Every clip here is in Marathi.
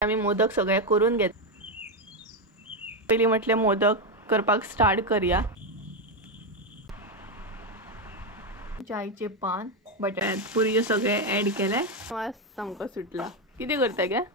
आम्ही मोदक सगळे करून घेत. पयलीं म्हटले मोदक करपाक स्टार्ट करूया. चायचे पान बटाट पुरी सगळे ऍड केले. वास सामको सुटला. कितें करता गे?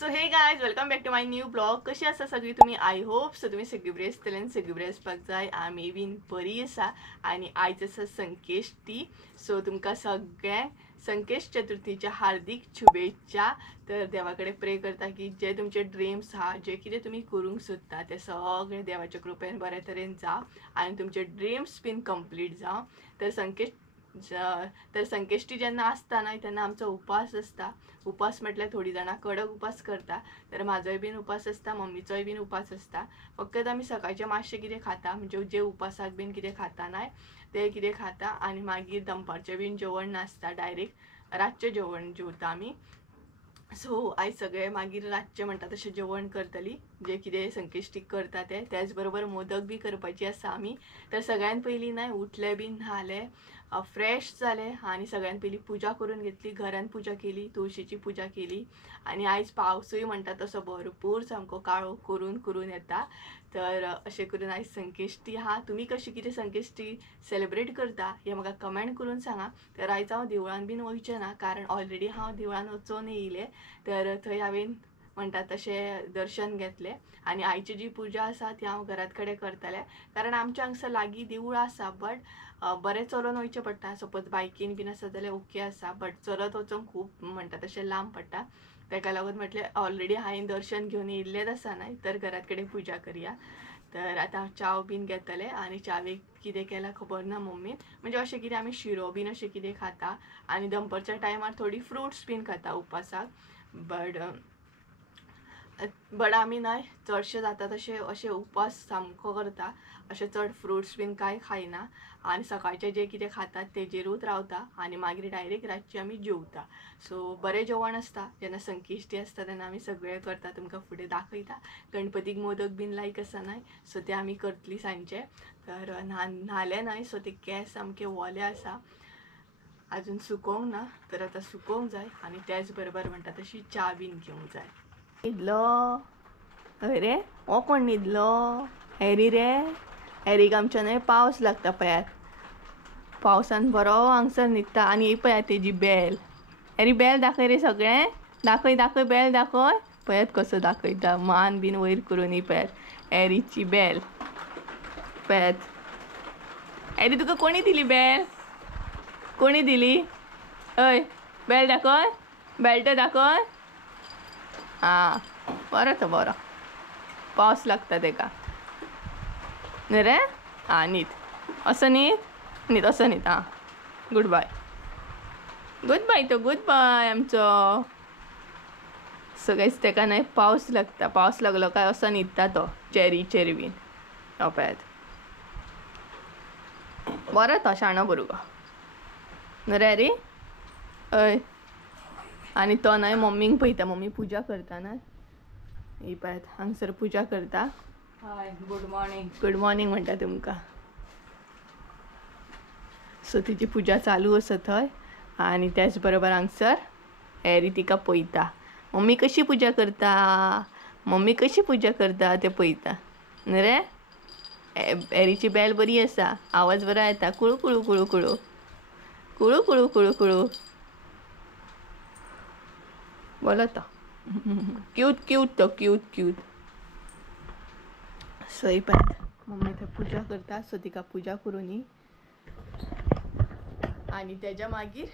So hey guys, welcome back to my new blog. कशी आसा सगळी तुम्ही? आय होप सो तुम्ही सगळी बरी आसतली आनी सगळी बरी आसपाक जाय. आमी बीन बरी आसा. आनी आयज आसा संकेश्टी. सो तुमकां सगळ्यांक संकेश चतुर्थीच्या हार्दिक शुभेच्छा. तर देवाकडे प्रे करता की जे तुमचे ड्रीम्स आहा, जे कितें तुम्ही करूंक सोदता ते सगळे देवाच्या कृपेन बऱ्या तरेन जावं आनी तुमचे ड्रीम्स बीन कंप्लीट जावं. तर संकेश्टी जेन्ना आसता न्हय तेन्ना आमचो उपास आसता. उपास म्हटल्यार थोडी जाणां कडक उपास करता. तर म्हाजोय बीन उपास आसता, मम्मीचोय बीन उपास आसता. फक्त आमी सकाळचे मातशें कितें खाता, म्हणजे जे उपासाक बीन कितें खाता न्हय ते कितें खाता. आनी मागीर दनपारचें बीन जेवण नासता, डायरेक्ट रातचें जेवण जेवता आमी. सो आयज सगळे मागीर रातचें म्हणटा तशें जेवण करतली, जे कितें संकेश्टीक करता ते. त्याच बरोबर मोदक बी करपाची आसा आमी. तर सगळ्यान पयलीं न्हय उठले बीन न्हाले, फ्रेश जाले आनी सगळ्यान पयलीं पुजा करून घेतली. घरान पुजा केली, तुळशीची पुजा केली. आनी आयज पावसूय म्हणटा तसो भरपूर सामको काळो करून येता. तर अशें करून आयज संकेश्टी आहा. तुमी कशी कितें संकेश्टी सेलिब्रेट करता हें म्हाका कमेंट करून सांगा. तर आयज हांव देवळान बीन वयचें ना, कारण ऑलरेडी हांव देवळान वचून येयलें. तर थंय हांवें म्हणटा तशें दर्शन घेतलें. आनी आयची जी पुजा आसा ती हांव घरात कडेन करतलें, कारण आमच्या हांगसर लागीं देवूळ आसा. बट बरें चलून वयचें पडटा. सपोज बायकीन बीन आसा जाल्यार ओके आसा, बट चलत वचूंक खूब म्हणटा तशें लांब पडटा. ताका लागून म्हटलें ऑलरेडी हांवें दर्शन घेवन येयल्लेंच आसा न्हय, तर घरात कडेन पुजा करया. तर आतां चाव बीन घेतलें. आनी चावेक कितें केलां खबर ना मम्मीन, म्हणजे अशें कितें आमी शिरो बीन अशें कितें खाता. आनी दनपारच्या टायमार थोडी फ्रुट्स बीन खाता उपासाक. बट आमी न्हय चडशें जाता तशें अशें उपास सामको करता. अशें चड फ्रुट्स बीन कांय खायना. आनी सकाळचें जें कितें खातात तेजेरूच रावता. आनी मागीर डायरेक्ट रातची आमी जेवता. सो बरें जेवण आसता. जेन्ना संकेश्टी आसता तेन्ना आमी सगळें करता, तुमकां फुडें दाखयता. गणपतीक मोदक बीन लायक आसा न्हय, सो ते आमी करतली सांजचे. तर न्हाले न्हय, सो ते केस सामके ओले आसा, अजून सुकोवंक ना. तर आतां सुकोवंक जाय. आनी त्याच बरोबर म्हणटा तशी च्या बीन घेवंक जाय. न्हिदलो हय रे, हो कोण न्हिदलो? हॅरी रे. हॅरीक आमच्या न्हय पावस लागता पळयात. पावसान बरो हांगसर न्हिदता. आनी ही पळयात तेजी बेल. हॅरी बेल दाखय रे सगळें. दाखय बेल दाखय. पळयात कसो दाखयता, मान बीन वयर करून. ही पळयात हॅरीची बेल. पळयात. हॅरी तुका कोणी दिली बेल? कोणी दिली? हय बेल दाखय. बेल्ट दाखय. हां बरो तो बरो. पावस लागता तेका न्ही रे. हां न्हीद. असो न्हीद असो न्हीद. हां गूड बाय. तो गूड बाय आमचो. सगळेच तेका न्हय पावस लागता. पावस लागलो काय असो न्हिदता तो. चेरी बीन. पळयात बरो तो शाणो भुरगो न्ही रे हॅरी. हय. आनी तो न्हय मम्मीक पळयता, मम्मी पुजा करता न्हय. ही पळयात हांगसर पुजा करता. Hi good morning. Good morning म्हणटा तुमकां. सो तिची पुजा चालू आसा थंय. आनी त्याच बरोबर हांगसर हॅरी तिका पळयता. मम्मी कशी पुजा करता ते पळयता न्ही रे. हॅरीची बेल बरी आसा, आवाज बरो येता. कुळू कुळू कुळू कुळू कुळू कुळू कुळू कुळू बोलो तो. क्यूट. सो ही पळयात मम्मी थंय पुजा करता. सो तिका पुजा करून आनी तेज्या मागीर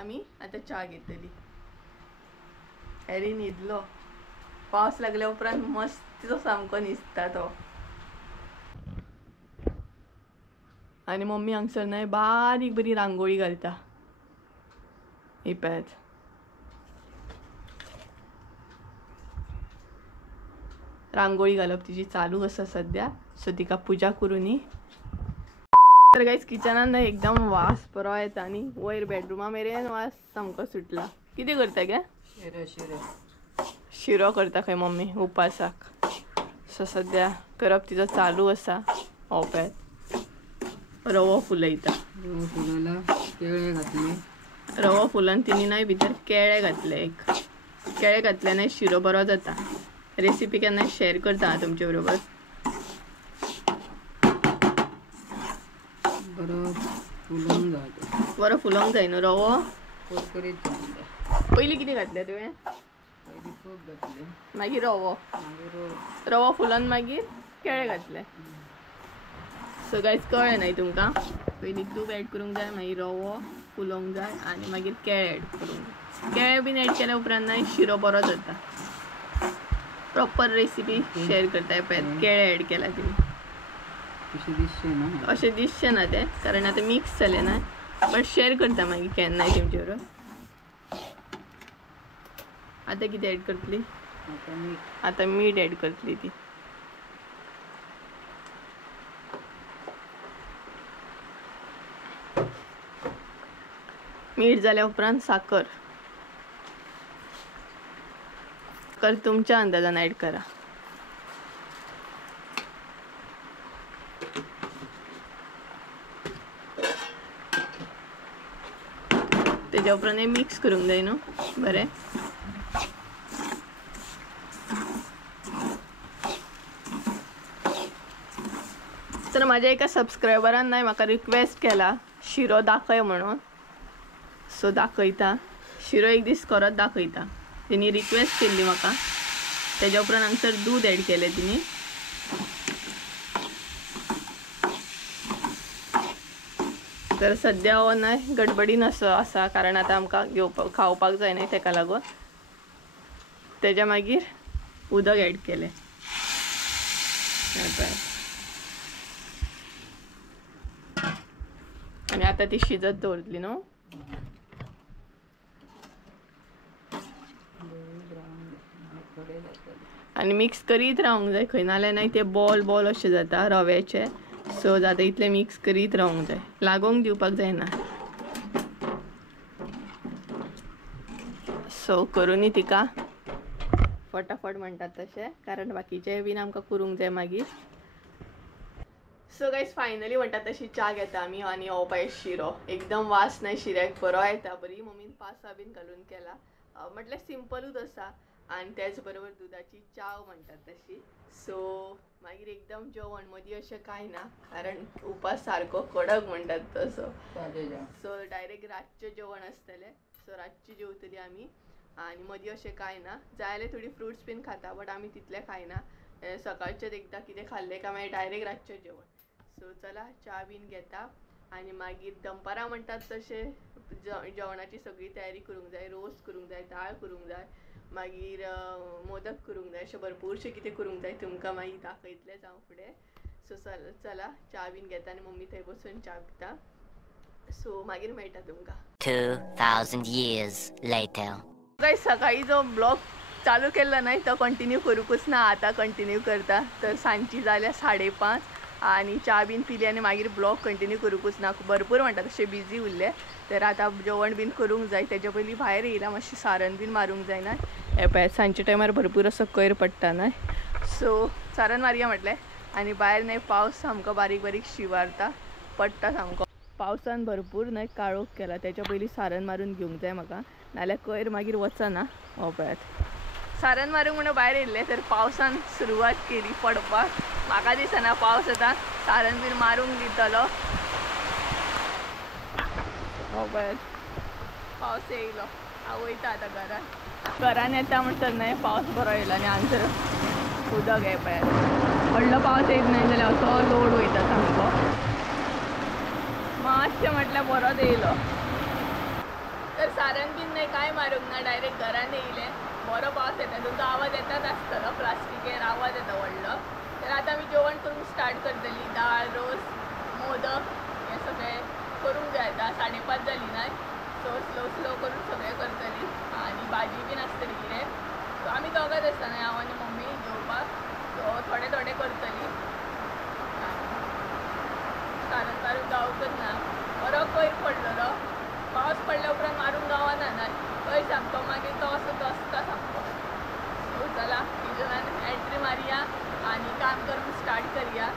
आम्ही आता चा घेतली. हॅरी न्हिदलो. पावस लागल्या उपरांत मस्त सामको न्हिजता तो. आणि मम्मी हांगसर न्हय बारीक बरी रांगोळी घालता. ही पळयात. रांगोळी घालप तिची चालू आसा सध्या. सो तिका पुजा करूनी. तर गाइस किचनान न्हय एकदम वास बरो येता आनी वयर बेडरुमा मेरेन वास सामको सुटला. कितें करता गे? शिरो करता खंय मम्मी उपासाक. सो सध्या करप तिचो चालू आसा. हो पळयात रवो फुलयता. केळे घातले. रवो फुलोवन तिणी न्हय भितर केळे घातले. एक केळे घातल्याने शिरो बरो जाता. रेसिपी केन्ना शेअर करता तुमचे बरोबर. बरो फुलोंक जाय न्हू रवो. पयलीं कितें घातलें तुवें? मागीर रवो फुलोवन मागीर केळे घातले. सो गायज कळ्ळें न्हय तुमकां. पयलीं दूद एड करूंक जाय, मागीर रवो फुलोवंक जाय आनी मागीर केळे एड करूंक जाय. केळे बीन एड केल्या उपरांत न्हय शिरो बरो जाता. प्रॉपर रेसिपी शेअर करताय पळयात. केळे एड केला तिणी. अशें दिसचें ना तें कारण आतां मिक्स जालें ना. बट शेअर करता मागीर केन्नाय तुमचे बरोबर. आतां कितें एड करतली? आतां मीठ एड करतली ती. मीठ जाल्या उपरांत साखर तुमच्या अंदाजान ऍड करा. तेच्या उपरांत हे मिक्स करूंक जाय न्हू बरें. तर माझ्या एका सबस्क्रायबरान नाही म्हाका रिक्वेस्ट केला शिरो दाखय म्हणून. सो दाखयता. शिरो एक दीस करत दाखयता. तिने रिक्वेस्ट केल्ली म्हाका. तेच्या उपरांत हांगसर दूद एड केलें तिने. तर सध्या हो न्हय गडबडीन असो आसा कारण आतां आमकां घेवपाक खावपाक जाय न्हय तेका लागून. तेच्या मागीर उदक एड केलें. आणि आता ती शिजत दवरतली न्हू. आणि मिक्स करीत रावंक जाय. खंय नाल्यार नाही ते बॉल बॉल अशें जाता रव्याचे. सो जाता इतले मिक्स करीत रावंक जाय. लागोंक दिवपाक जायना. सो करूनी तिका फटाफट म्हणटात तशें कारण बाकीचे बीन आमकां करूंक जाय मागीर. सो गायज फायनली म्हणटात तशी च्या घेता आमी आनी हो पळय शिरो. एकदम वास नाही शिऱ्याक बरो येता. बरी मम्मीन पासा बीन घालून केला. म्हटल्यार सिंपलूच आसा आणि त्याच बरोबर दुधाची चाव म्हणटात तशी. सो मागीर एकदम जेवण मदीं अशें कांय ना कारण उपास सारको कडक म्हणटात तसो. सो डायरेक्ट रातचें जेवण आसतलें. सो रातची जेवतली आमी आनी मदीं अशें कांय ना. जाय जाल्यार थोडी फ्रुट्स बीन खाता बट आमी तितलें खायना. सकाळचें एकदां कितें खाल्लें काय मागीर डायरेक्ट रातचें जेवण. सो चला च्या बीन घेता आनी मागीर दनपारां म्हणटात तशें जेवणाची सगळी तयारी करूंक जाय. रोस करूंक जाय, दाळ करूंक जाय, मागीर मोदक करूंक जाय. अशें भरपूरशें कितें करूंक जाय. तुमकां मागीर दाखयतलेंच हांव फुडें. सो चला च्या बीन घेता आनी मम्मी थंय बसून च्या पिता. सो मागीर मेळटा तुमकां. 2000 years later. गाइस सकाळी जो ब्लॉग चालू केल्लो न्हय तो कंटिन्यू करूंकूच ना. आतां कंटिन्यू करता. तर सांजची जाल्या 5:30 आनी च्या बीन पिली आनी मागीर ब्लॉग कंटिन्यू करूंकूच ना. भरपूर म्हणटा तशें बिजी उरले. तर आतां जेवण बीन करूंक जाय. तेच्या पयलीं भायर येयला मातशें सारण बीन मारूंक जायना. हे पळय सांजच्या टायमार भरपूर असो कोयर पडटा न्हय. सो सारण मारया म्हटलें आनी भायर न्हय पावस सामको बारीक बारीक शिवारता पडटा सामको. पावसान भरपूर न्हय काळोख केला. तेच्या पयलीं सारण मारून घेवंक जाय म्हाका नाल्यार कोयर मागीर वचना. हो पळयात सारण मारूंक म्हणून भायर येयल्ले तर पावसान सुरवात केली पडपाक. म्हाका दिसना पावस आतां सारण बीन मारूंक दितलो. हो पळयात पावस येयलो. हांव वयता आतां घरान येता म्हणटात न्हय पावस बरो येयलो आनी हांगसर उदक हे पळयात. व्हडलो पावस येयत न्हय जाल्यार असो लोड वयता सामको. मातशें म्हटल्यार बरोच येयलो. तर सारण बीन नाही काय मारूंक ना डायरेक्ट घरान येयले बरो पावस येता तुमचा आवाज येतात आसतलो प्लास्टिकेर आवाज येता व्हडलो तर आता मी जेवण करून स्टार्ट करतली डाळ रोस मोदक हे सगळे करूंक जाय आता 5:30 जाली ना सो स्लो करून सगळें करतली आणि भाजी बीन आसतली कितें सो आमी दोगांच आसता न्हय हांव आनी मम्मी जेवपाक सो थोडे करतली कारण गावकच ना बरो कोयर पडलेलो पावस पडल्या उपरांत मारूंक गावना ना खंय सामको मागीर तो असो तो आसता सामको सो चला किचनान एंट्री मारया आणि काम करून स्टार्ट करूया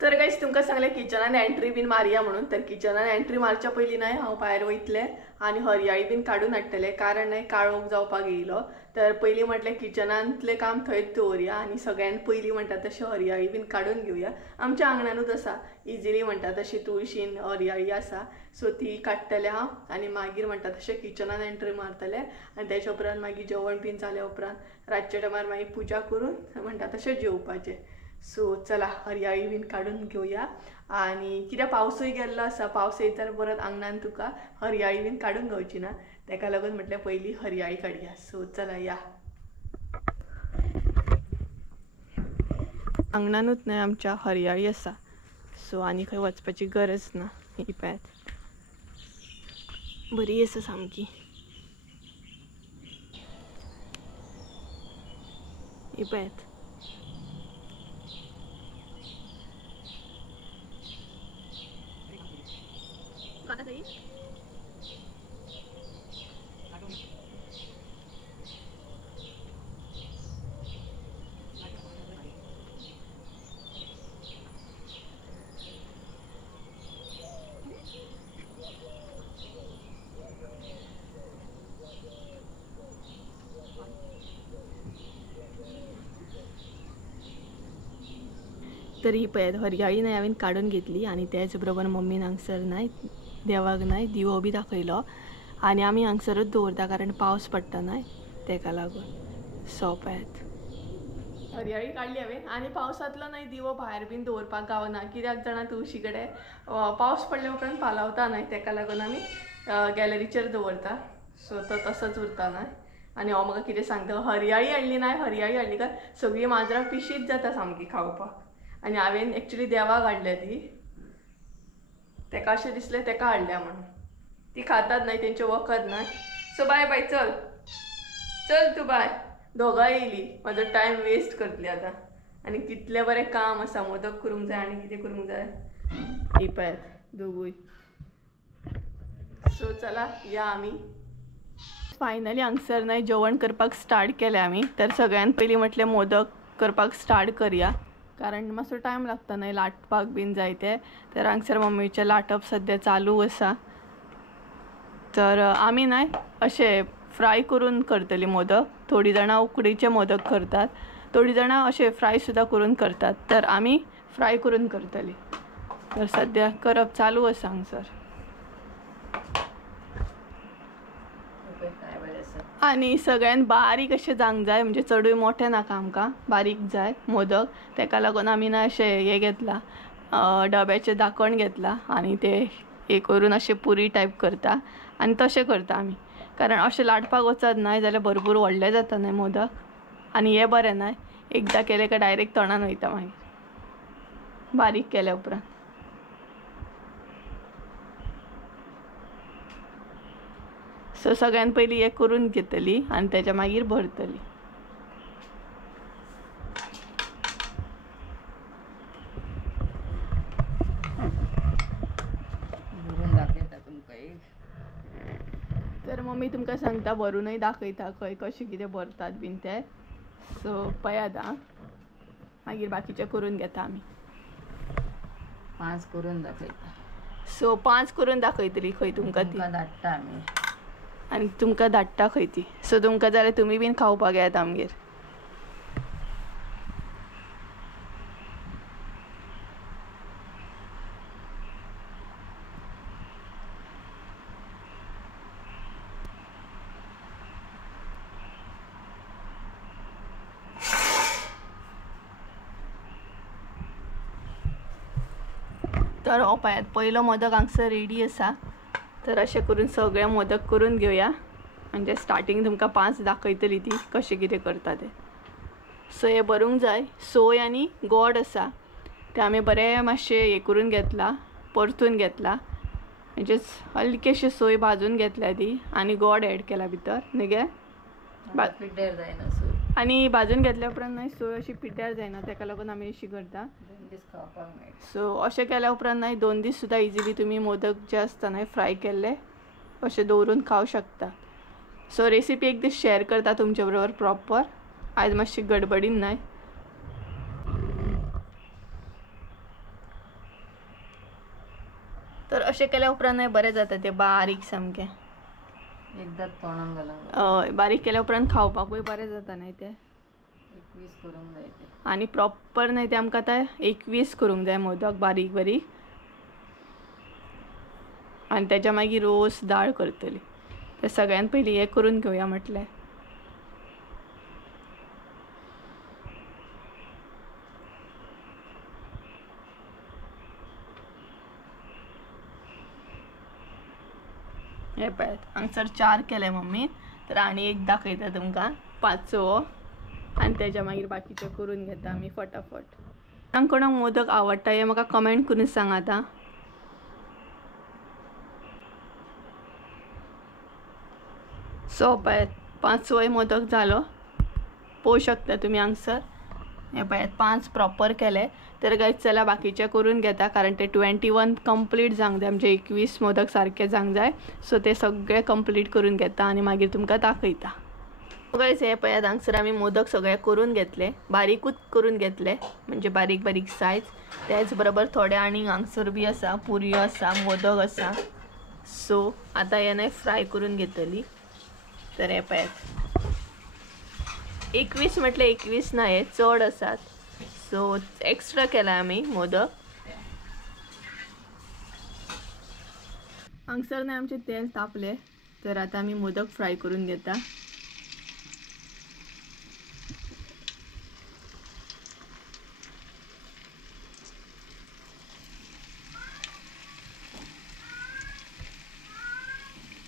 तर गाइस तुमकां सांगलें किचनान एंट्री बीन मारया म्हणून तर किचनान एंट्री मारच्या पयलीं न्हय हांव भायर वयतलें आनी हरयाळी बीन काडून हाडटलें कारण न्हय काळोख जावपाक येयलो तर पयलीं म्हटलें किचनांतलें काम थंयच दवरया आनी सगळ्यान पयलीं म्हणटा तशें हरयाळी बीन काडून घेवया आमच्या आंगणानूच आसा इजिली म्हणटा तशी तुळशीन हरयाळी आसा सो ती काडटलें हांव आनी मागीर म्हणटा तशें किचनान एंट्री मारतलें आनी तेच्या उपरांत मागीर जेवण बीन जाल्या उपरांत रातच्या टायमार मागीर पुजा करून म्हणटा तशें जेवपाचें सो चला हरयाळी बीन काडून घेवया आनी कित्याक पावसूय गेल्लो आसा पावस येयल्यार परत आंगणान तुका हरयाळी बीन काडून गावची ना तेका लागून म्हटल्यार पयलीं हरयाळी काडया सो चला या आंगणानूच न्हय आमच्या हरयाळी आसा सो आनी खंय वचपाची गरज ना ही पळयात बरी आसा सामकी ही पळयात तर ही पळयात हरयाळी न्हय हांवें काडून घेतली आनी त्याच बरोबर मम्मीन हांगसर न्हय देवाक न्हय दिवो बी दाखयलो आनी आमी हांगसरूच दवरता कारण पावस पडटा न्हय तेका लागून सो पळयात हरयाळी काडली हांवें आनी पावसांतलो न्हय दिवो भायर बीन दवरपाक गावना कित्याक जाणा तुळशी कडेन पावस पडल्या उपरांत पालवता न्हय तेका लागून आमी गॅलरीचेर दवरता सो तो तसोच उरता न्हय आनी हांव म्हाका कितें सांगता हरयाळी हाडली न्हय हरयाळी हाडली काय सगळीं माजरां पिशीत जाता सामकी खावपाक आनी हांवें एक्चुली देवाक हाडल्या ती तेका अशें दिसलें तेका हाडल्या म्हणून ती खातात न्हय तेंचें वखद न्हय सो बाय बाय चल चल तूं बाय दोगांय येयली म्हाजो टायम वेस्ट करतली आतां आनी कितलें बरें काम आसा मोदक करूंक जाय आनी कितें करूंक जाय ही पळयात दोगूय सो चला या आमी फायनली हांगसर न्हय जेवण करपाक स्टार्ट केलें आमी तर सगळ्यान पयलीं म्हटलें मोदक करपाक स्टार्ट करया कारण मातसो टायम लागता न्हय लाटपाक बीन जाय ते तर हांगसर मम्मीचें लाटप सद्या चालू आसा तर आमी न्हय अशें फ्राय करून करतली मोदक थोडी जाणां उकडीचे मोदक करतात थोडी जाणां अशें फ्राय सुद्दां करून करतात तर आमी फ्राय करून करतली तर सद्या करप चालू आसा हांगसर आनी सगळ्यान बारीक अशें जावंक जाय म्हणजे चडूय मोठें नाका आमकां बारीक जाय मोदक तेका लागून आमी ना अशें हें घेतलां डब्याचें धाकण घेतलां आनी ते हे करून अशें पुरी टायप करता आनी तशें करता आमी कारण अशें लाटपाक वचत न्हय जाल्यार भरपूर व्हडलें जाता न्हय मोदक आनी हें बरें न्हय एकदां केलें काय डायरेक्ट तोंडान वयता मागीर बारीक केल्या उपरांत सो सगळ्यान पयलीं हें करून घेतली आनी तेच्या मागीर भरतली तर मम्मी तुमकां सांगता भरूनय दाखयता खंय कशें कितें भरतात बीन ते सो पळयात आं मागीर बाकीचें करून घेता आमी 5 करून दाखयता सो 5 करून दाखयतली खंय तुमकां ती धाडटा आमी आनी तुमकां धाडटा खंय ती सो तुमकां जाल्यार तुमी बीन खावपाक येयात आमगेर तर हो पळयात पयलो मोदक हांगसर रेडी आसा तर अशें करून सगळे मोदक करून घेवया म्हणजे स्टार्टींग तुमकां 5 दाखयतली ती कशें कितें करता ते. सो हे भरूंक जाय. सोय आनी गोड आसा ते आमी बरें मातशें हे करून घेतला, परतून घेतला म्हणजे हलकेशी सोय भाजून घेतल्या ती आनी गोड ॲड केला भितर न्ही गे. पिड्ड्यार जायना सोय. आनी भाजून घेतल्या उपरांत नाही सोय अशी पिड्ड्यार जायना तेका लागून आमी अशी करता. 2 दीस खावपाक मेळटा. सो अशें केल्या उपरांत नाही 2 दीस सुद्दां इजिली तुमी मोदक जे आसता न्हय फ्राय केल्ले अशें दवरून खावं शकता. सो रेसिपी एक दीस शेअर करता तुमचे बरोबर प्रॉपर. आयज मातशी गडबडीन नाही. तर अशें केल्या उपरांत नाही बरें जाता ते बारीक सामकें. एकदाच तोंडान घालूंक बारीक केल्या उपरांत खावपाकूय बरें जाता न्हय ते. 21 करूंक जाय ते. आनी प्रॉपर न्हय ते आमकां आतां 21 करूंक जाय मोदक बारीक बारीक. आनी तेच्या मागीर रोस दाळ करतली. ते सगळ्यान पयलीं हे करून घेवया म्हटलें. हे पळयात हांगसर 4 केले मम्मीन. तर आनी एक दाखयता तुमकां 5वो आनी तेच्या मागीर बाकीचे करून घेता आमी फटाफट. कोणाक मोदक आवडटा हे म्हाका कमेंट करून सांगा आतां. सो पळयात 5वोय मोदक जालो. पळोवं शकता तुमी हांगसर. हे पळयात 5 प्रॉपर केले. तर गायज चला बाकीचे करून घेता कारण ते 21 कंप्लीट जावंक जाय म्हणजे 21 मोदक सारके जावंक जाय. सो ते सगळे कंप्लीट करून घेता आनी मागीर तुमकां दाखयता. गायज हे पळयात हांगसर आमी मोदक सगळे करून घेतले. बारीकूच करून घेतले म्हणजे बारीक बारीक सायज. त्याच बरोबर थोडे आनी हांगसर बी आसा, पुरयो आसा, मोदक आसा. सो आतां हे न्हय फ्राय करून घेतली. तर हे पळयात 21 म्हटले 21 ना हे चड आसात. सो एक्स्ट्रा केला आमी मोदक. हांगसर न्हय आमचे तेल तापले. तर आतां आमी मोदक फ्राय करून घेता.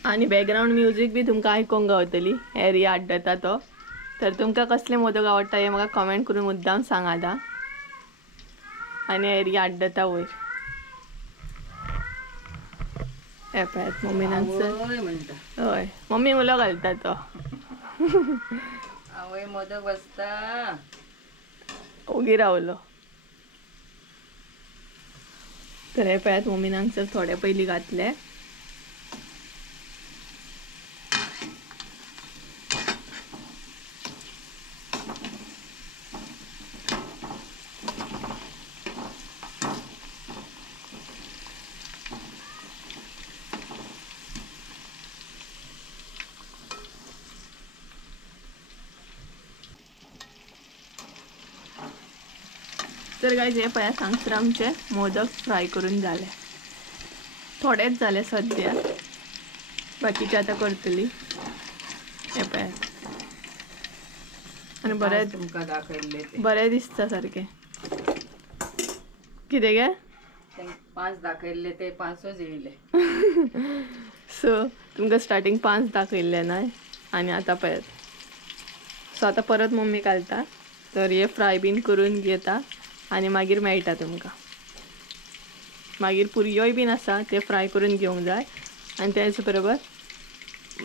आनी बॅकग्राउंड म्युजीक बी तुमकां आयकोंक गावतली एरिया आड्डता तो. तर तुमकां कसले मोदक आवडटा हे म्हाका कमेंट करून मुद्दाम सांगाता. आनी एरिया आड्डता वयर. हे पळयात मम्मीन हांगसर. आवय म्हणटा. हय मम्मी उलो घालता तो. आवय मोदक बसता. ओगी रावलो. तर हे पळयात मम्मीन हांगसर थोडे पयलीं घातले. तर गायज हे पळयात हांगसर आमचे मोदक फ्राय करून जाले. थोडेच जाले सद्या. बाकीचे आतां करतली. हे पळयात आनी बरें तुमकां दाखयल्ले ते. बरें दिसता सारकें. कितें गे? 5 दाखयल्ले ते 5च येयले. सो तुमकां स्टार्टींग 5 दाखयल्ले न्हय आनी आतां पळयात. सो आतां परत मम्मी घालता. तर हे फ्राय बीन करून घेता आनी मागीर मेळटा तुमकां. मागीर पुरयोय बीन आसा ते फ्राय करून घेवंक जाय. आनी त्याच बरोबर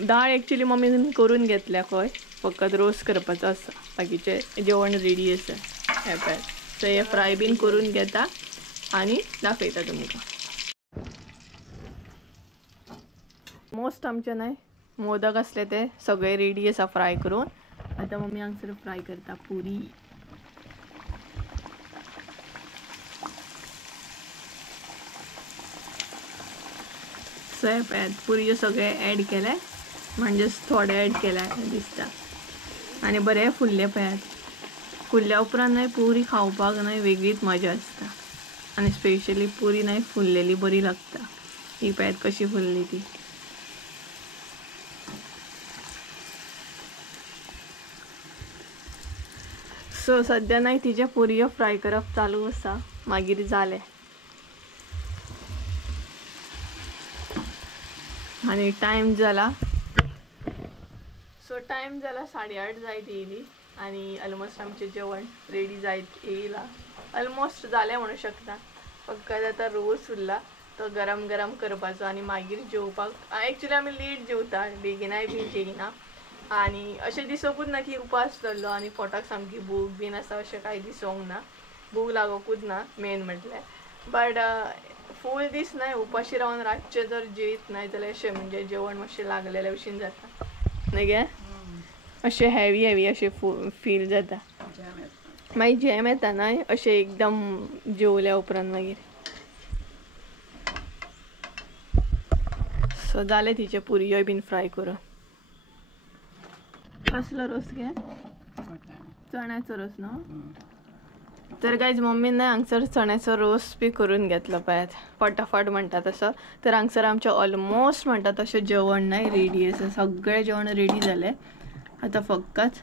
दाळ एक्चुली मम्मीन करून घेतल्या खंय फकत रोस करपाचो आसा. बाकीचे जेवण रेडी आसा. हे पळयात. सो हे फ्राय बीन करून घेता आनी दाखयता तुमकां. मोस्ट आमचे न्हय मोदक असले ते सगळे रेडी आसा फ्राय करून. आतां मम्मी हांगसर फ्राय करता पुरी. सो हे पळयात पुरयो सगळे ॲड केले म्हणजेच थोडे ॲड केले दिसता. आनी बरे फुल्ले पळयात. फुल्ल्या उपरांत न्हय पुरी खावपाक न्हय वेगळीच मजा आसता. आनी स्पेशली पुरी न्हय फुल्लेली बरी लागता. ही पळयात कशी फुल्ली ती. सो सद्या न्हय तिचे पुरयो फ्राय करप चालू आसा. मागीर जाले. आणि टाइम झाला. सो टाइम झाला 8:30 जायत येयली आणि ऑलमोस्ट आमचे जेवण रेडी जायत येयला. ऑलमोस्ट जालें म्हणू शकता. फक्त आता रोस उरला तो गरम गरम करपाचो आणि मागीर जेवपाक. एक्चुअली आमी लेट जेवता, बेगिनाय बी जेयना. आणि अशें दिसोकूच ना की उपास धरलो आणि पोटाक सामकी भूक बीन आसा अशें कांय दिसोंक ना. भूक लागोकूच ना मेन म्हटल्यार. बट फूल दीस नाही उपाशी रावन रातचे जर जेयत नाही जाल्यार अशें म्हणजे जेवण मातशें लागलेल्या भशेन जाता न्ही गे. अशें हेवी अशें फील जाता. मागीर जेम येता ना अशें एकदम जेवल्या उपरांत मागीर. सो जालें तिचे पुरयोय बीन फ्राय करून. कसलो रोस घे? चण्याचो रोस न्हू. तर गायज मम्मीन ना हांगसर चण्याचो रोस बी करून घेतलो पळयात फटाफट म्हणटा तसं. तर हांगसर आमचें ऑलमोस्ट म्हणटा तशें जेवण नाही रेडी आसा. सगळें जेवण रेडी जालें. आतां फकत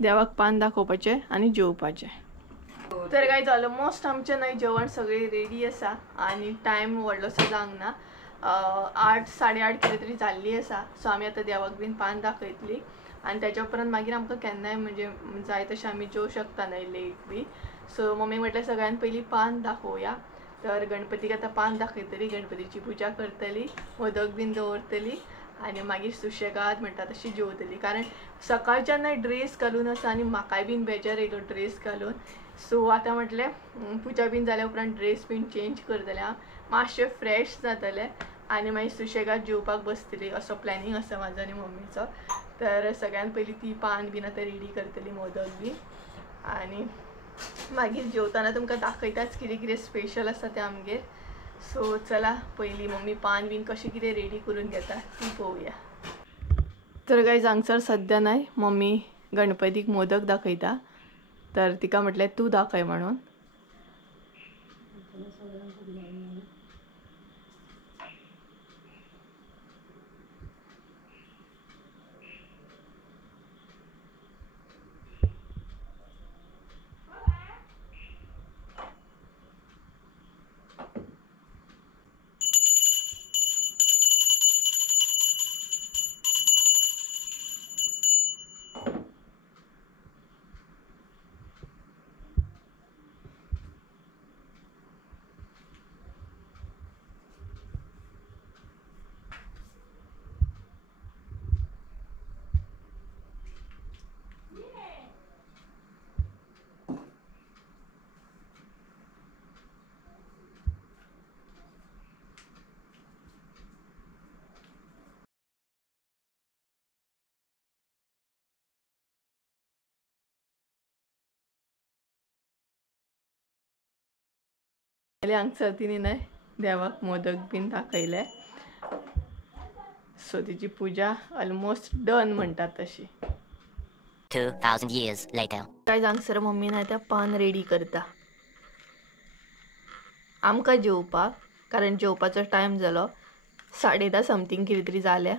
देवाक पान दाखोवपाचें आनी जेवपाचें. तर गायज ऑलमोस्ट आमचें न्हय जेवण सगळें रेडी आसा आणि टायम व्हडलोसो जावंक ना. 8 8:30 कितें तरी जाल्ली आसा. सो आमी आतां देवाक बीन पान दाखयतली आणि त्याच्या उपरांत मागीर आमकां केन्नाय म्हणजे जाय तशें आमी जेवं शकता न्हय लेट बी. सो मम्मी म्हटल्यार सगळ्यान पयलीं पान दाखोवया. तर गणपतीक आतां पान दाखयतली, गणपतीची पुजा करतली, मोदक बीन दवरतली आणि मागीर सुशेगाद म्हणटा तशी जेवतली. कारण सकाळच्यान ड्रेस घालून आसा आणि म्हाकाय बीन बेजार येयलो ड्रेस घालून. सो आतां म्हटलें पुजा बीन जाल्या उपरांत ड्रेस बीन चेंज करतलें हांव, मातशें फ्रेश जातलें आणि मागीर सुशेगाद जेवपाक बसतली असो प्लॅनिंग आसा म्हाजो आनी मम्मीचो. तर सगळ्यान पयलीं ती पान बीन आतां रेडी करतली मोदक बी आणि मागीर जेवताना तुमकां दाखयताच कितें कितें स्पेशल आसा तें आमगेर. सो चला पयलीं मम्मी पान बीन कशें कितें रेडी करून घेता ती पळोवया. तर गायज हांगसर सद्या नाही मम्मी गणपतीक मोदक दाखयता. तर तिका म्हटलें तूं दाखय म्हणून. हांगसर तिणी न्हय देवाक मोदक बीन दाखयले. सो तिची पुजा ऑलमोस्ट डन म्हणटात तशी. 2,000 years later. काय हांगसर मम्मी ना आतां पान रेडी करता आमकां जेवपाक. कारण जेवपाचो टायम जालो 10:30 समथींग कितें तरी जाल्या.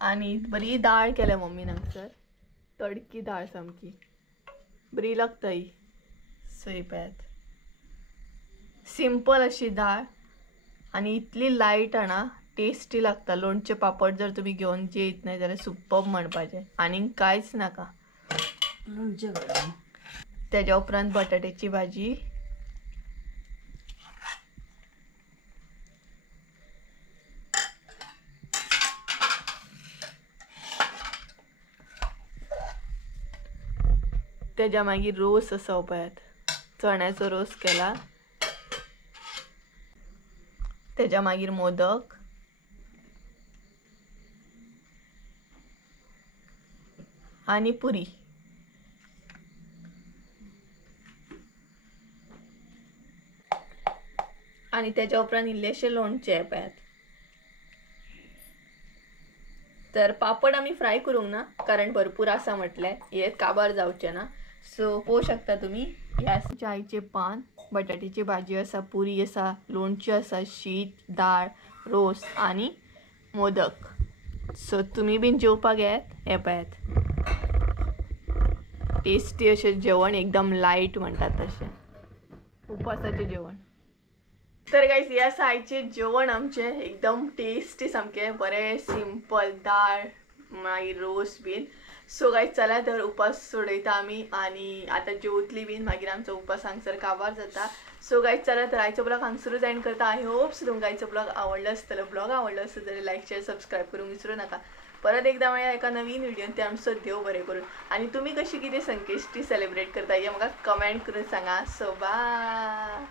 आणि बरी दाळ केल्या मम्मीन हांगसर. तडकी दाळ सामकी बरी लागता ही. सो पळयात सिंपल अशी दाळ आणि इतली लायट आना टेस्टी लागता. लोणचे पापड जर तुम्ही घेवन जेयत नाही जाल्यार सुपर्ब म्हणपाचें. आनीक कांयच नाका. तेज्या उपरांत बटाट्याची भाजी, तेज्या मागीर रोस आसा पळयात चण्याचो रोस केला. तेज्या मागीर मोदक आणि पुरी. आणि तेज्या उपरांत इल्लेशे लोणचे पळयात. तर पापड आमी फ्राय करूंक ना कारण भरपूर आसा म्हटलें हे काबार जावचे ना. सो पळोवंक शकता तुमी ह्या चायचे पान, बटाट्याची भाजी आसा, पुरी आसा, लोणचें आसा, शीत, दाळ, रोस आणि मोदक. सो तुमी बीन जेवपाक येयात. हे पळयात टेस्टी अशें जेवण एकदम लायट म्हणटात तशें. उपासाचे जेवण. तर गाईस ह्या सायचे जेवण आमचे एकदम टेस्टी सामके बरे सिंपल दाळ मागीर रोस बीन. सो गाईस चला तर उपास सोडयता आमी आनी आतां जेवतली बीन मागीर आमचो उपास हांगसर काबार जाता. सो गाईस चला तर आयचो ब्लॉग हांगसरूच एंड करता. आय होप सो तुमकां आयचो ब्लॉग आवडलो आसतलो. ब्लॉग आवडलो आसत जाल्यार लायक शेअर सबस्क्राईब करूंक विसरू नका. परत एकदा मेळया एका नवीन व्हिडिओन. ते आमचो देव बरें करून. आनी तुमी कशी कितें संकश्टी सेलिब्रेट करता हें म्हाका कमेंट करून सांगा. So bye.